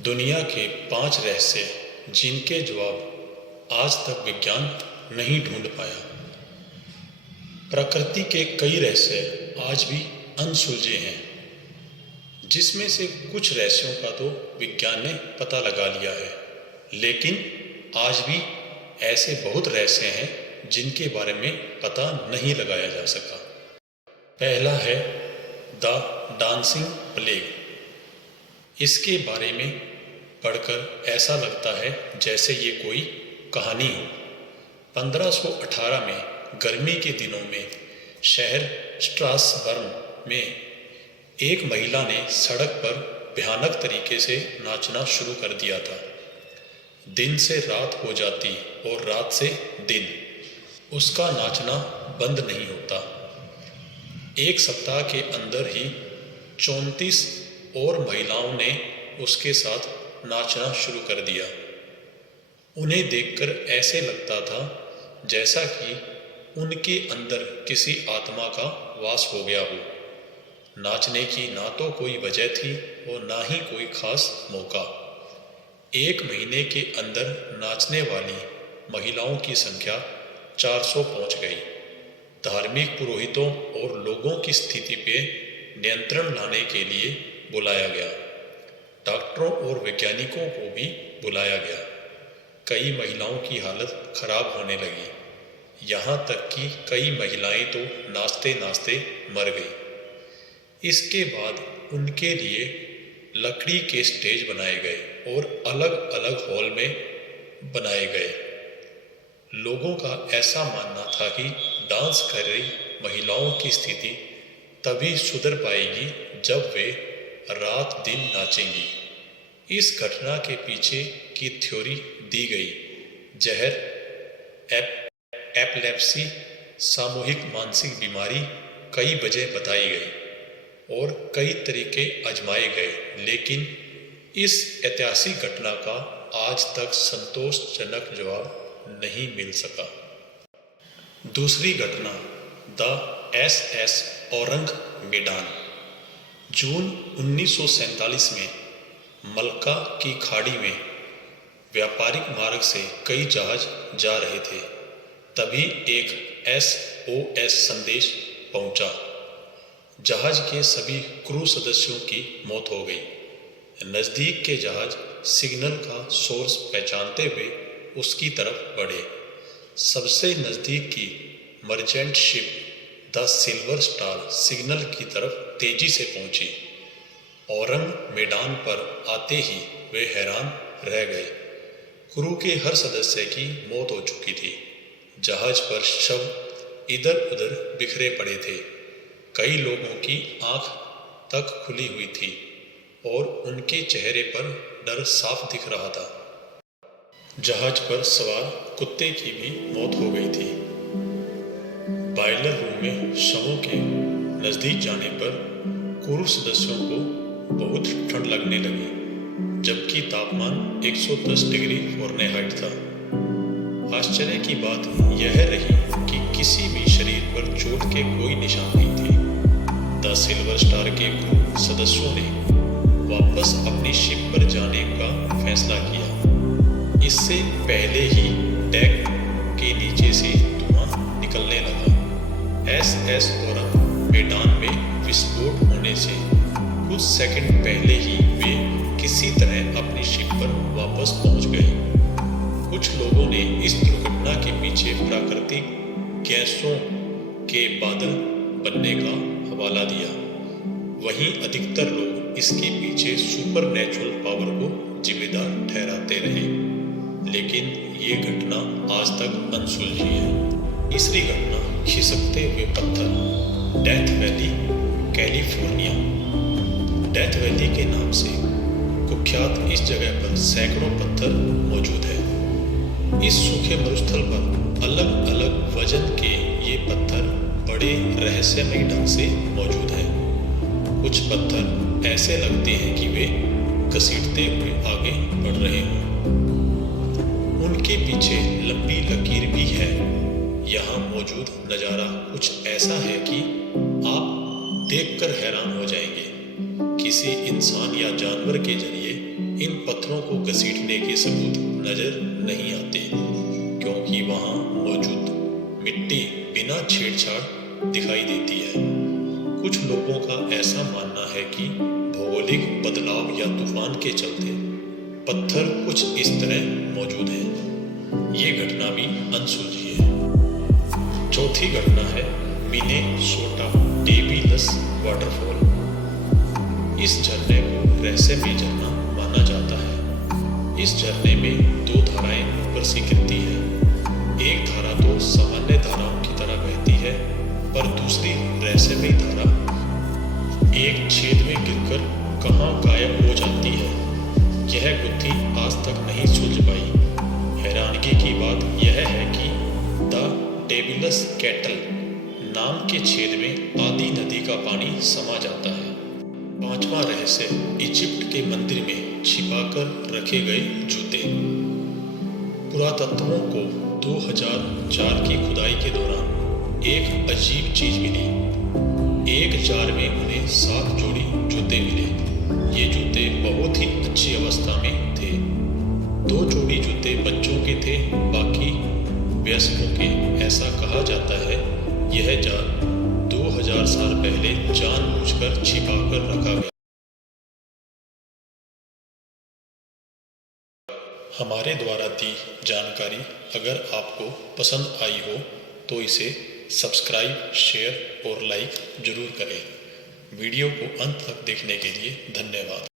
दुनिया के 5 रहस्य जिनके जवाब आज तक विज्ञान नहीं ढूंढ पाया। प्रकृति के कई रहस्य आज भी अनसुलझे हैं, जिसमें से कुछ रहस्यों का तो विज्ञान ने पता लगा लिया है, लेकिन आज भी ऐसे बहुत रहस्य हैं जिनके बारे में पता नहीं लगाया जा सका। पहला है द डांसिंग प्लेग। इसके बारे में पढ़कर ऐसा लगता है जैसे ये कोई कहानी हो। 1518 में गर्मी के दिनों में शहर स्ट्रासबर्ग में एक महिला ने सड़क पर भयानक तरीके से नाचना शुरू कर दिया था। दिन से रात हो जाती और रात से दिन, उसका नाचना बंद नहीं होता। एक सप्ताह के अंदर ही 34 और महिलाओं ने उसके साथ नाचना शुरू कर दिया। उन्हें देखकर ऐसे लगता था जैसा कि उनके अंदर किसी आत्मा का वास हो गया हो। नाचने की ना तो कोई वजह थी और ना ही कोई खास मौका। 1 महीने के अंदर नाचने वाली महिलाओं की संख्या 400 पहुंच गई। धार्मिक पुरोहितों और लोगों की स्थिति पे नियंत्रण लाने के लिए बुलाया गया। डॉक्टरों और वैज्ञानिकों को भी बुलाया गया। कई महिलाओं की हालत खराब होने लगी, यहाँ तक कि कई महिलाएं तो नाचते नाचते मर गई। इसके बाद उनके लिए लकड़ी के स्टेज बनाए गए और अलग अलग हॉल में बनाए गए। लोगों का ऐसा मानना था कि डांस कर रही महिलाओं की स्थिति तभी सुधर पाएगी जब वे रात दिन नाचेंगी। इस घटना के पीछे की थ्योरी दी गई। जहर, एपिलेप्सी, सामूहिक मानसिक बीमारी कई वजह बताई गई और कई तरीके आजमाए गए, लेकिन इस ऐतिहासिक घटना का आज तक संतोषजनक जवाब नहीं मिल सका। दूसरी घटना द एसएस औरंग मेडान। जून 1947 में मलक्का की खाड़ी में व्यापारिक मार्ग से कई जहाज जा रहे थे। तभी एक SOS संदेश पहुंचा। जहाज के सभी क्रू सदस्यों की मौत हो गई। नज़दीक के जहाज सिग्नल का सोर्स पहचानते हुए उसकी तरफ बढ़े। सबसे नज़दीक की merchant ship the silver star signal की तरफ तेजी से पहुंची। औरंग मेडान पर आते ही वे हैरान रह गए। क्रू के हर सदस्य की मौत हो चुकी थी। जहाज पर शव इधर उधर बिखरे पड़े थे। कई लोगों की आंख तक खुली हुई थी और उनके चेहरे पर डर साफ दिख रहा था। जहाज पर सवार कुत्ते की भी मौत हो गई थी। बॉयलर रूम में शवों के नज़दीक जाने पर क्रू सदस्यों को बहुत ठंड लगने लगी, जबकि तापमान 110 डिग्री फ़ारेनहाइट था। आश्चर्य की बात यह रही कि किसी भी शरीर पर चोट के कोई निशान नहीं थे। द सिल्वर स्टार के क्रू सदस्यों ने वापस अपनी शिप पर जाने का फैसला किया। इससे पहले ही डेक के नीचे से धुआं निकलने लगा। SS औरंग मेडान में विस्फोट होने से कुछ सेकंड पहले ही वे किसी तरह अपनी शिप पर वापस पहुंच गए। कुछ लोगों ने इस दुर्घटना के पीछे प्राकृतिक गैसों के बादल बनने का हवाला दिया। वहीं अधिकतर लोग इसके पीछे सुपरनैचुरल पावर को जिम्मेदार ठहराते रहे, लेकिन ये घटना आज तक अनसुलझी है। तीसरी घटना खिसकते हुए पत्थर, death valley, California. Death valley के नाम से कुख्यात इस जगह पर सैकड़ों पत्थर मौजूद हैं। इस सूखे मरुस्थल पर अलग अलग वजन के ये पत्थर बड़े रहस्यमयी ढंग से मौजूद हैं। कुछ पत्थर ऐसे लगते हैं कि वे घसीटते हुए आगे बढ़ रहे हों। उनके पीछे लंबी लकीर भी है। यहाँ मौजूद नज़ारा कुछ ऐसा है कि आप देखकर हैरान हो जाएंगे। किसी इंसान या जानवर के जरिए इन पत्थरों को घसीटने के सबूत नजर नहीं आते, क्योंकि वहां मौजूद मिट्टी बिना छेड़छाड़ दिखाई देती है। कुछ लोगों का ऐसा मानना है कि भौगोलिक बदलाव या तूफान के चलते पत्थर कुछ इस तरह मौजूद है। ये घटना भी अनसुलझी है। चौथी घटना है मिनेसोटा डेविलस वाटरफॉल। इस झरने को रहस्यमय झरना माना जाता है। इस झरने में दो धाराएं प्रसिक्रित है। एक धारा तो सामान्य धाराओं की तरह बहती है, पर दूसरी रहस्यमय धारा एक छेद में गिरकर कहाँ गायब हो जाती है, यह गुत्थी आज तक नहीं सुलझ पाई। हैरानगी की बात यह है कि द डेविलस कैटल नाम के छेद में आदि नदी का पानी समा जाता है। पांचवा रहस्य इजिप्ट के मंदिर में छिपाकर रखे गए जूते। पुरातत्वों को 2004 की खुदाई के दौरान एक अजीब चीज मिली। एक जार में उन्हें 7 जोड़ी जूते मिले। ये जूते बहुत ही अच्छी अवस्था में थे। 2 जोड़ी जूते बच्चों के थे, बाकी वयस्कों के। ऐसा कहा जाता है यह जार 2000 साल पहले जानबूझकर छिपाकर रखा गया। हमारे द्वारा दी जानकारी अगर आपको पसंद आई हो तो इसे सब्सक्राइब, शेयर और लाइक जरूर करें। वीडियो को अंत तक देखने के लिए धन्यवाद।